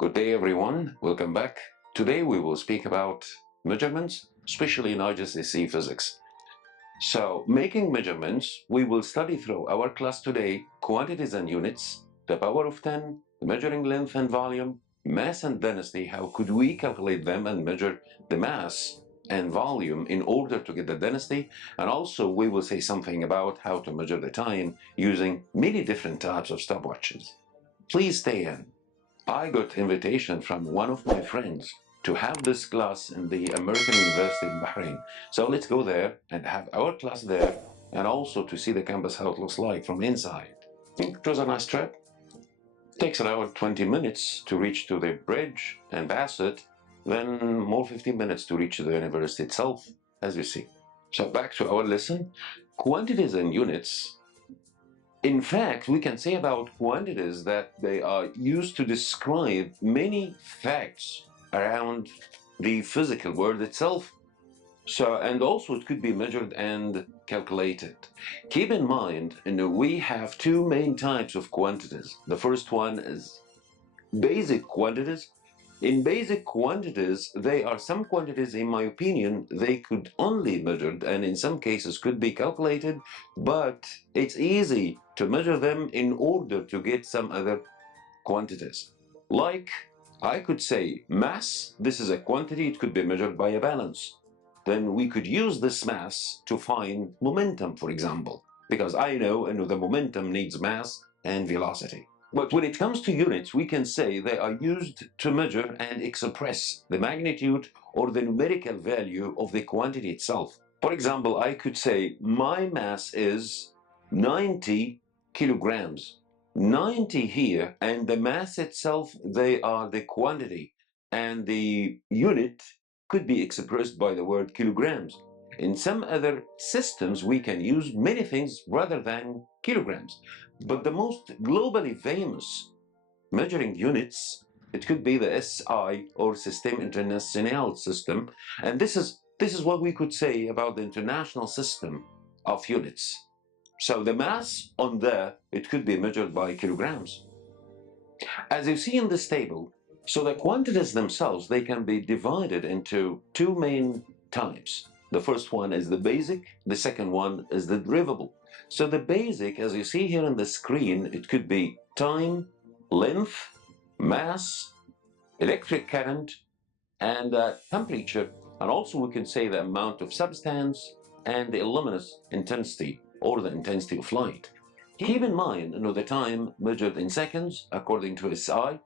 Good day everyone, welcome back. Today we will speak about measurements, especially in IGCSE physics. So, making measurements, we will study through our class today quantities and units, the power of 10, measuring length and volume, mass and density, how could we calculate them and measure the mass and volume in order to get the density, and also we will say something about how to measure the time using many different types of stopwatches. Please stay in. I got invitation from one of my friends to have this class in the American University in Bahrain. So let's go there and have our class there and also to see the campus how it looks like from inside. I think it was a nice trip. Takes around 20 minutes to reach to the bridge and pass it, then more 15 minutes to reach the university itself, as you see. So back to our lesson, quantities and units. In fact, we can say about quantities that they are used to describe many facts around the physical world itself. And also it could be measured and calculated. Keep in mind, we have two main types of quantities. The first one is basic quantities. In basic quantities, they are some quantities, in my opinion, they could only be measured and in some cases could be calculated, but it's easy to measure them in order to get some other quantities. Like, I could say mass, this is a quantity, it could be measured by a balance. Then we could use this mass to find momentum, for example, because I know the momentum needs mass and velocity. But when it comes to units, we can say they are used to measure and express the magnitude or the numerical value of the quantity itself. For example, I could say my mass is 90 kilograms. 90 here, and the mass itself, they are the quantity, and the unit could be expressed by the word kilograms. In some other systems, we can use many things rather than kilograms. But the most globally famous measuring units, it could be the SI or System International system. And this is what we could say about the international system of units. So the mass on there, it could be measured by kilograms. As you see in this table, so the quantities themselves, they can be divided into two main types. The first one is the basic, the second one is the derivable. So the basic, as you see here on the screen, it could be time, length, mass, electric current, and temperature, and also we can say the amount of substance and the luminous intensity or the intensity of light. Keep in mind, the time measured in seconds according to SI,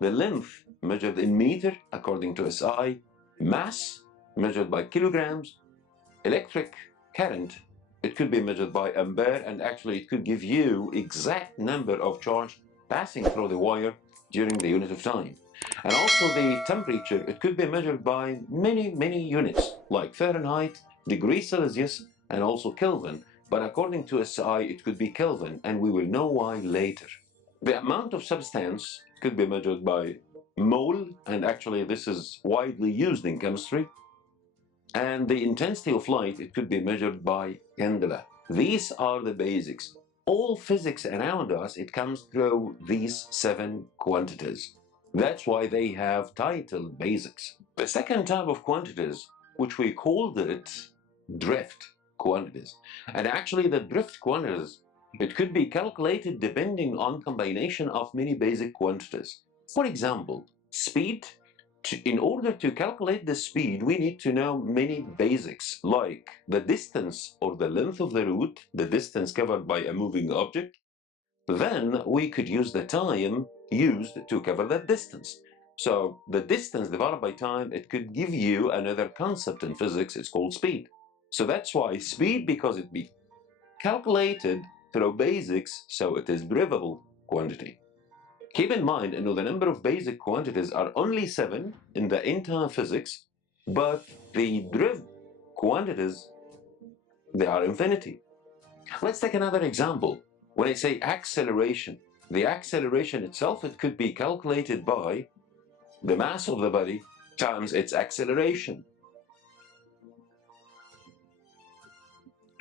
the length measured in meter according to SI, mass measured by kilograms, electric current, it could be measured by ampere, and actually it could give you exact number of charge passing through the wire during the unit of time. And also the temperature, it could be measured by many units, like Fahrenheit, degrees Celsius, and also Kelvin. But according to SI, it could be Kelvin, and we will know why later. The amount of substance could be measured by mole, and actually this is widely used in chemistry. And the intensity of light, it could be measured by candela. These are the basics. All physics around us, it comes through these 7 quantities. That's why they have titled basics. The second type of quantities, which we called it drift quantities. And actually the drift quantities, it could be calculated depending on combination of many basic quantities. For example, speed. In order to calculate the speed, we need to know many basics, like the distance or the length of the route, the distance covered by a moving object. Then we could use the time used to cover that distance. So the distance divided by time, it could give you another concept in physics, it's called speed. So that's why speed, because it be calculated through basics, so it is derivable quantity. Keep in mind, the number of basic quantities are only 7 in the entire physics, but the derivative quantities, they are infinity. Let's take another example. When I say acceleration, the acceleration itself, it could be calculated by the mass of the body times its acceleration.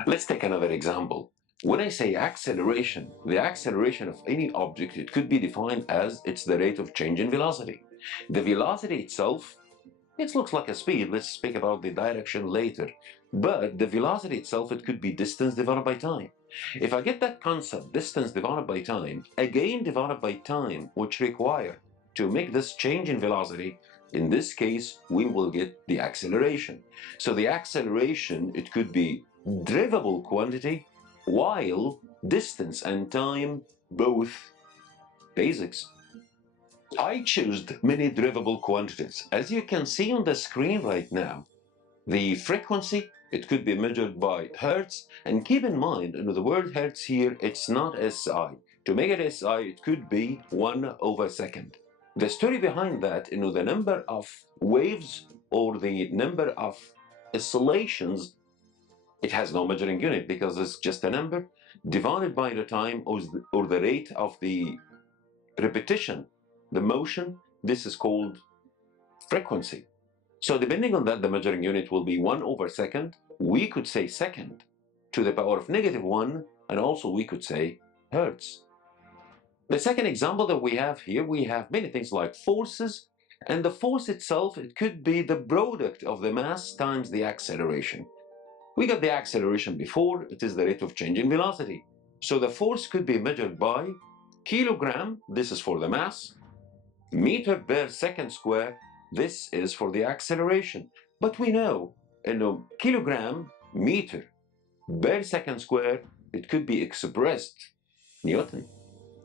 Let's take another example. When I say acceleration, the acceleration of any object, it could be defined as it's the rate of change in velocity. The velocity itself, it looks like a speed. Let's speak about the direction later. But the velocity itself, it could be distance divided by time. If I get that concept, distance divided by time, again divided by time, which require to make this change in velocity, in this case, we will get the acceleration. So the acceleration, it could be drivable quantity, while distance and time both basics. I chose many drivable quantities. As you can see on the screen right now, the frequency, it could be measured by hertz, and keep in mind, the word hertz here, it's not SI. To make it SI, it could be 1/second. The story behind that, the number of waves or the number of oscillations, it has no measuring unit because it's just a number divided by the time or the rate of the repetition, the motion. This is called frequency. So depending on that, the measuring unit will be 1/second. We could say second to the power of -1, and also we could say hertz. The second example that we have here, we have many things like forces, and the force itself, it could be the product of the mass times the acceleration. We got the acceleration before, it is the rate of change in velocity. So the force could be measured by kilogram, this is for the mass, meter per second square, this is for the acceleration. But we know, kilogram, meter per second square, it could be expressed Newton.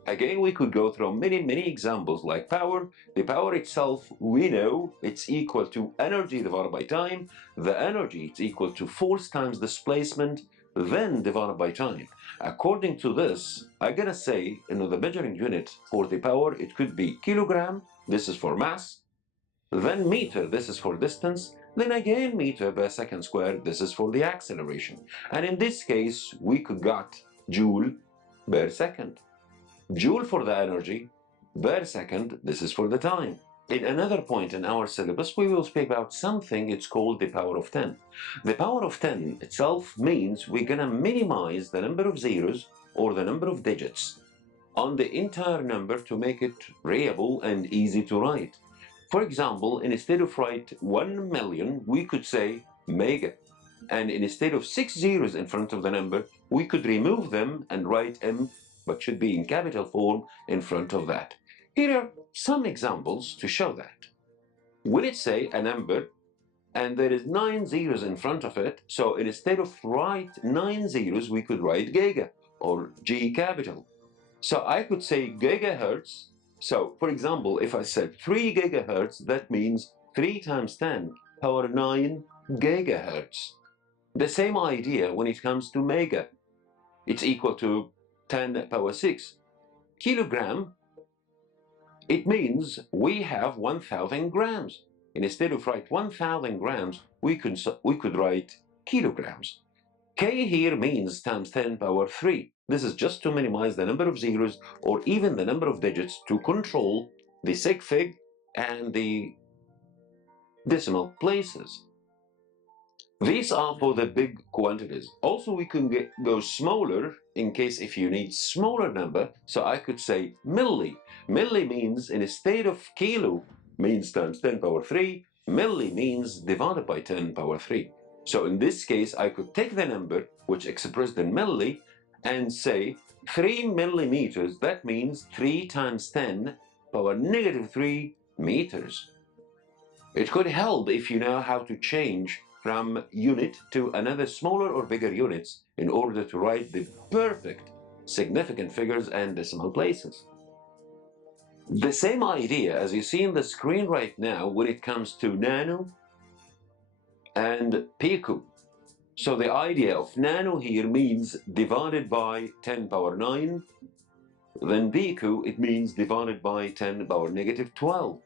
Again, we could go through many examples like power. The power itself, we know it's equal to energy divided by time. The energy is equal to force times displacement, then divided by time. According to this, I'm gonna say, the measuring unit for the power, it could be kilogram, this is for mass, then meter, this is for distance, then again meter per second square, this is for the acceleration. And in this case, we could got joule per second. Joule for the energy, per second, this is for the time. In another point in our syllabus, we will speak about something, it's called the power of 10. The power of 10 itself means we're gonna minimize the number of zeros or the number of digits on the entire number to make it readable and easy to write. For example, instead of write 1 million, we could say mega. And instead of 6 zeros in front of the number, we could remove them and write M, but should be in capital form in front of that. Here are some examples to show that. When it say a number and there is 9 zeros in front of it, so instead of write 9 zeros, we could write giga or G capital. So I could say gigahertz. So for example, if I said 3 gigahertz, that means 3 times 10 power 9 gigahertz. The same idea when it comes to mega. It's equal to 10 power 6. Kilogram, it means we have 1,000 grams. Instead of write 1,000 grams, we could write kilograms. K here means times 10 power 3. This is just to minimize the number of zeros or even the number of digits to control the sig fig and the decimal places. These are for the big quantities. Also, we can go smaller in case if you need smaller number. So I could say milli. Milli means instead of kilo means times 10 power 3. Milli means divided by 10 power 3. So in this case, I could take the number which expressed in milli and say 3 millimeters. That means 3 times 10 power -3 meters. It could help if you know how to change from unit to another smaller or bigger units in order to write the perfect significant figures and decimal places. The same idea as you see in the screen right now when it comes to nano and pico. So the idea of nano here means divided by 10 power 9, then pico, it means divided by 10 power -12.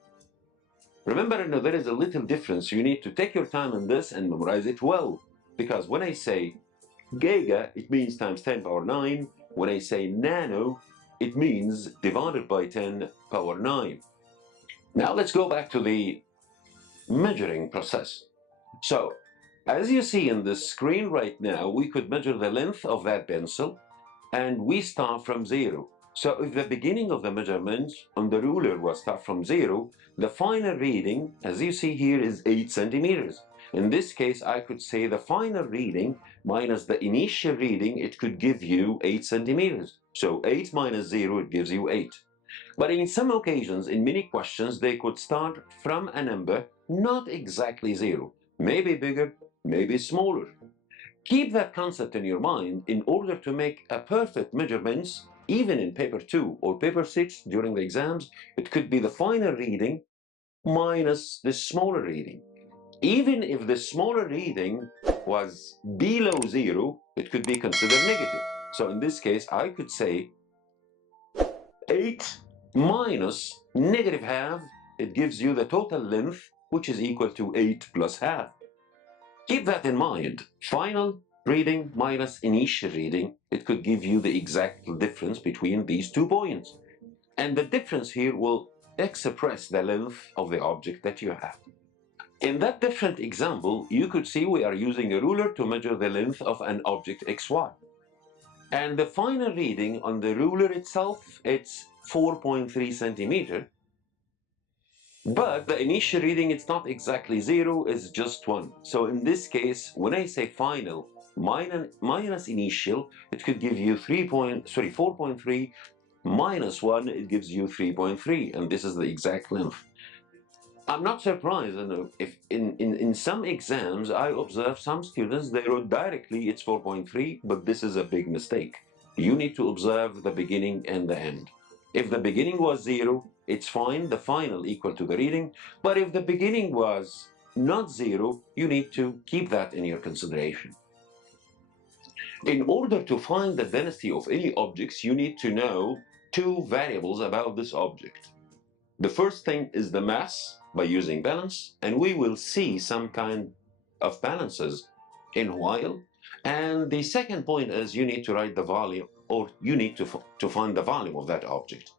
Remember, there is a little difference. You need to take your time on this and memorize it well. Because when I say giga, it means times 10 power 9. When I say nano, it means divided by 10 power 9. Now let's go back to the measuring process. So, as you see in the screen right now, we could measure the length of that pencil, and we start from 0. So if the beginning of the measurement on the ruler was start from 0, the final reading, as you see here, is 8 centimeters. In this case, I could say the final reading minus the initial reading, it could give you 8 centimeters. So 8 minus 0, it gives you 8. But in some occasions, in many questions, they could start from a number not exactly 0, maybe bigger, maybe smaller. Keep that concept in your mind in order to make a perfect measurements, even in paper 2 or paper 6 during the exams. It could be the final reading minus the smaller reading. Even if the smaller reading was below 0, it could be considered negative. So in this case, I could say 8 minus negative half, it gives you the total length, which is equal to 8 plus half. Keep that in mind. Final reading minus initial reading, it could give you the exact difference between these 2 points. And the difference here will express the length of the object that you have. In that different example, you could see we are using a ruler to measure the length of an object xy. And the final reading on the ruler itself, it's 4.3 centimeter. But the initial reading, it's not exactly 0, it's just 1. So in this case, when I say final minus initial, it could give you 4.3 minus 1, it gives you 3.3, and this is the exact length. I'm not surprised if in some exams I observe some students, they wrote directly it's 4.3, but this is a big mistake. You need to observe the beginning and the end. If the beginning was 0, it's fine, the final equal to the reading, but if the beginning was not 0, you need to keep that in your consideration. In order to find the density of any objects, you need to know 2 variables about this object. The first thing is the mass by using balance, and we will see some kind of balances in a while. And the second point is you need to write the volume, or you need to find the volume of that object.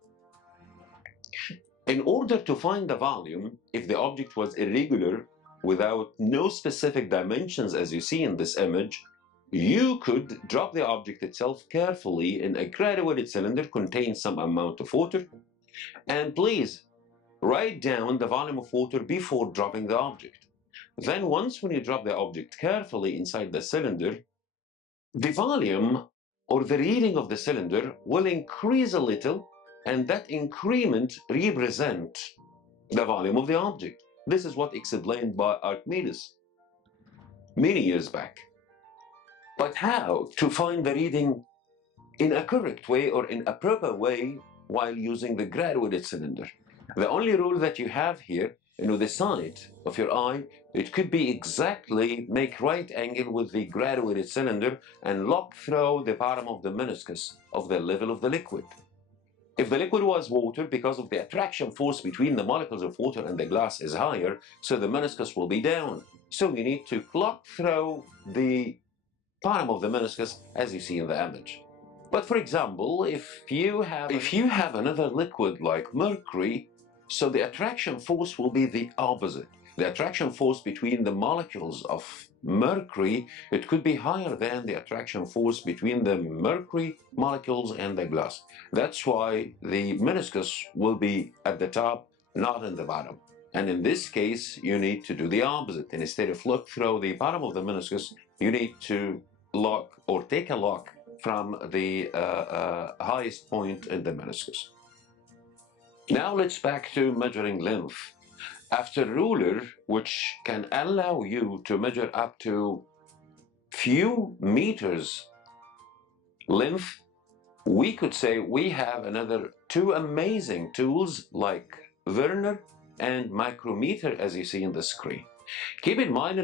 In order to find the volume, if the object was irregular without no specific dimensions as you see in this image, you could drop the object itself carefully in a graduated cylinder containing some amount of water. And please write down the volume of water before dropping the object. Then once when you drop the object carefully inside the cylinder, the volume or the reading of the cylinder will increase a little, and that increment represents the volume of the object. This is what explained by Archimedes many years back. But how to find the reading in a correct way or in a proper way while using the graduated cylinder? The only rule that you have here, the side of your eye, it could be exactly make right angle with the graduated cylinder and look through the bottom of the meniscus of the level of the liquid. If the liquid was water, because of the attraction force between the molecules of water and the glass is higher, so the meniscus will be down. So you need to look through the bottom of the meniscus as you see in the image. But for example, if you have another liquid like mercury, so the attraction force will be the opposite. The attraction force between the molecules of mercury, it could be higher than the attraction force between the mercury molecules and the glass. That's why the meniscus will be at the top, not in the bottom. And in this case, you need to do the opposite. And instead of look through the bottom of the meniscus, you need to look or take a look from the highest point in the meniscus. Now let's back to measuring length. After ruler, which can allow you to measure up to few meters length, we could say we have another 2 amazing tools like Vernier and micrometer as you see in the screen. Keep in mind,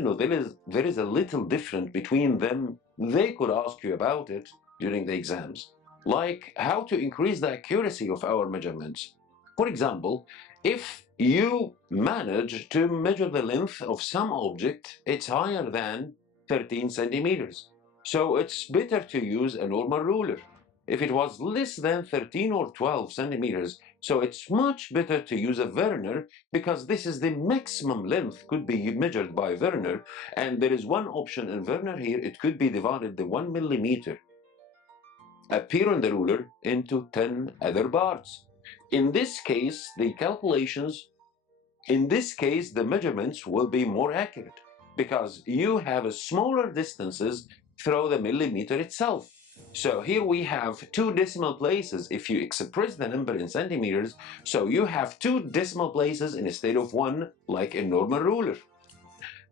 there is a little difference between them. They could ask you about it during the exams, like how to increase the accuracy of our measurements. For example, if you manage to measure the length of some object, it's higher than 13 centimeters. So it's better to use a normal ruler. If it was less than 13 or 12 centimeters, so it's much better to use a Vernier, because this is the maximum length could be measured by Vernier. And there is one option in Vernier here, it could be divided the 1 millimeter. appear on the ruler into 10 other parts. In this case, the measurements will be more accurate because you have a smaller distances through the millimeter itself. So here we have two decimal places. If you express the number in centimeters, so you have two decimal places instead of one, like a normal ruler.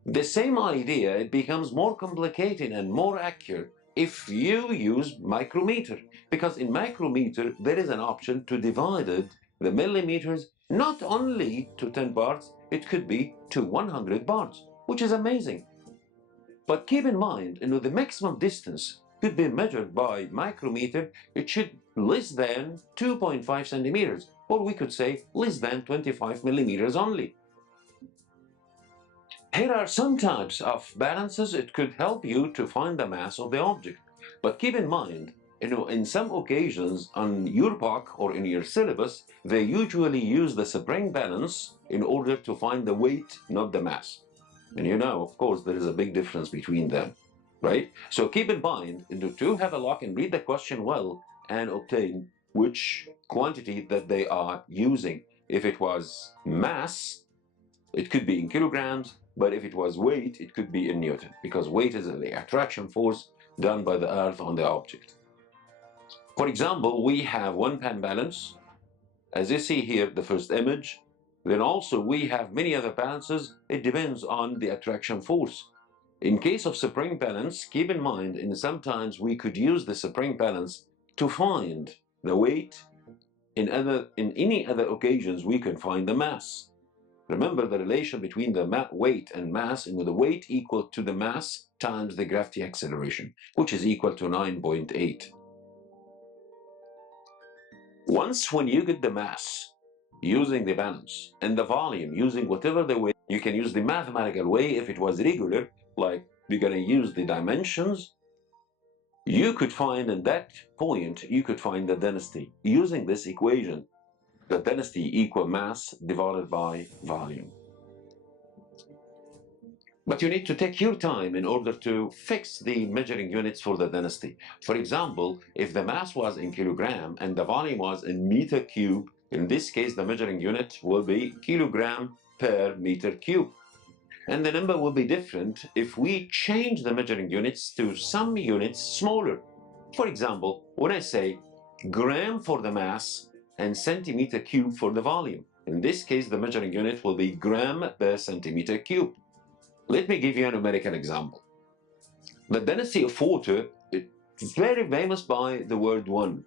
The same idea, it becomes more complicated and more accurate if you use micrometer, because in micrometer there is an option to divide the millimeters not only to 10 parts, it could be to 100 parts, which is amazing. But keep in mind, the maximum distance could be measured by micrometer. It should less than 2.5 centimeters, or we could say less than 25 millimeters only. Here are some types of balances. It could help you to find the mass of the object. But keep in mind, in some occasions on your book or in your syllabus, they usually use the spring balance in order to find the weight, not the mass. And of course, there is a big difference between them, right? So keep in mind to have a look and read the question well and obtain which quantity that they are using. If it was mass, it could be in kilograms, but if it was weight, it could be in Newton, because weight is the attraction force done by the Earth on the object. For example, we have one pan balance, as you see here, the first image. Then also we have many other balances. It depends on the attraction force. In case of spring balance, keep in mind, sometimes we could use the spring balance to find the weight. In any other occasions, we can find the mass. Remember the relation between the weight and mass, and with the weight equal to the mass times the gravity acceleration, which is equal to 9.8. Once when you get the mass using the balance and the volume using whatever the way, you can use the mathematical way. If it was regular, like we're going to use the dimensions, you could find at that point, you could find the density using this equation. The density equal mass divided by volume. But you need to take your time in order to fix the measuring units for the density. For example, if the mass was in kilogram and the volume was in meter cube, in this case the measuring unit will be kilogram per meter cube. And the number will be different if we change the measuring units to some units smaller. For example, when I say gram for the mass and centimeter cube for the volume, in this case the measuring unit will be gram per centimeter cube. Let me give you a numerical example. The density of water is very famous by the word 1.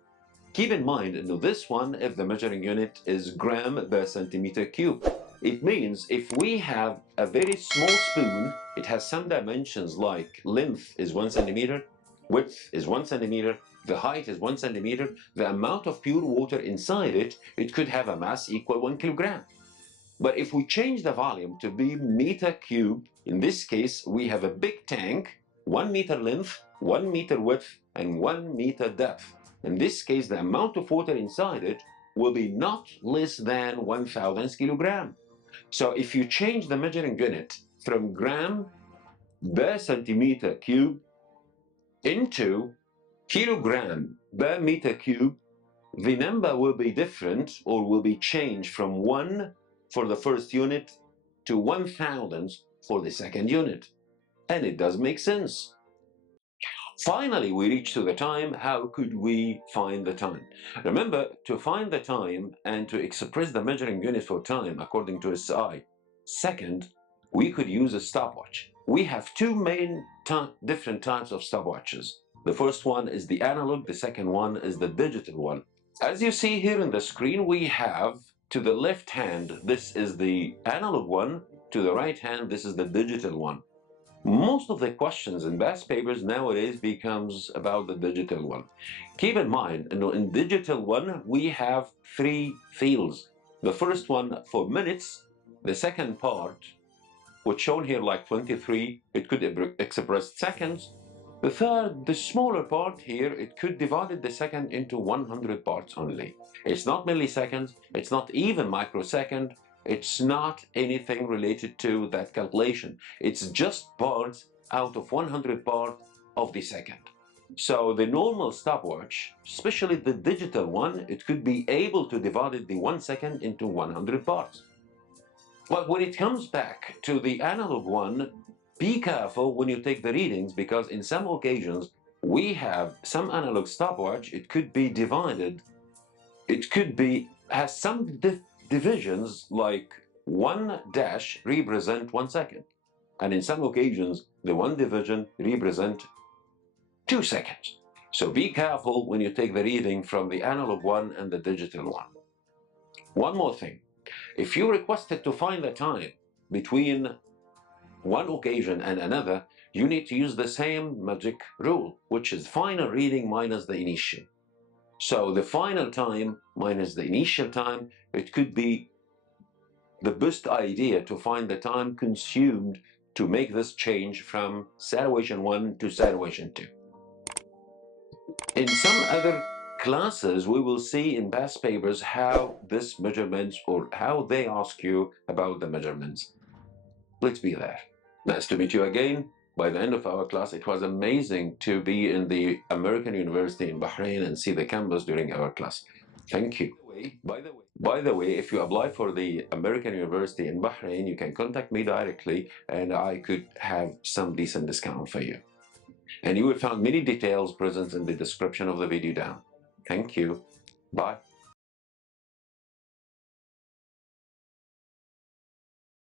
Keep in mind, this one, if the measuring unit is gram per centimeter cube, it means if we have a very small spoon, it has some dimensions like length is 1 centimeter, width is 1 centimeter, the height is 1 centimeter, the amount of pure water inside it, it could have a mass equal 1 kilogram. But if we change the volume to be meter cube, in this case, we have a big tank, 1 meter length, 1 meter width, and 1 meter depth. In this case, the amount of water inside it will be not less than 1,000 kilogram. So if you change the measuring unit from gram per centimeter cube into kilogram per meter cube, the number will be different, or will be changed from 1 for the first unit to 1,000 for the second unit. And it does make sense. Finally, we reach to the time. How could we find the time? Remember, to find the time and to express the measuring unit for time according to SI, second, we could use a stopwatch. We have two main different types of stopwatches. The first one is the analog, the second one is the digital one. As you see here in the screen, we have to the left hand, this is the analog one. To the right hand, this is the digital one. Most of the questions in past papers nowadays becomes about the digital one. Keep in mind, in digital one, we have 3 fields. The first one for minutes, the second part, which shown here like 23, it could express seconds. The third, the smaller part here, it could divide the second into 100 parts only. It's not milliseconds, it's not even microsecond, it's not anything related to that calculation. It's just parts out of 100 parts of the second. So the normal stopwatch, especially the digital one, it could be able to divide the 1 second into 100 parts. But when it comes back to the analog one, be careful when you take the readings, because in some occasions we have some analog stopwatch, it could be divided, it could be has some divisions, like one dash represent 1 second, and in some occasions the one division represent 2 seconds. So be careful when you take the reading from the analog one and the digital one. One more thing, if you requested to find the time between one occasion and another, you need to use the same magic rule, which is final reading minus the initial. So the final time minus the initial time, it could be the best idea to find the time consumed to make this change from situation 1 to situation 2. In some other classes, we will see in past papers how this measurements, or how they ask you about the measurements. Let's be there. Nice to meet you again. By the end of our class, it was amazing to be in the American University in Bahrain and see the campus during our class. Thank you. By the way, if you apply for the American University in Bahrain, you can contact me directly and I could have some decent discount for you. And you will find many details present in the description of the video down. Thank you. Bye.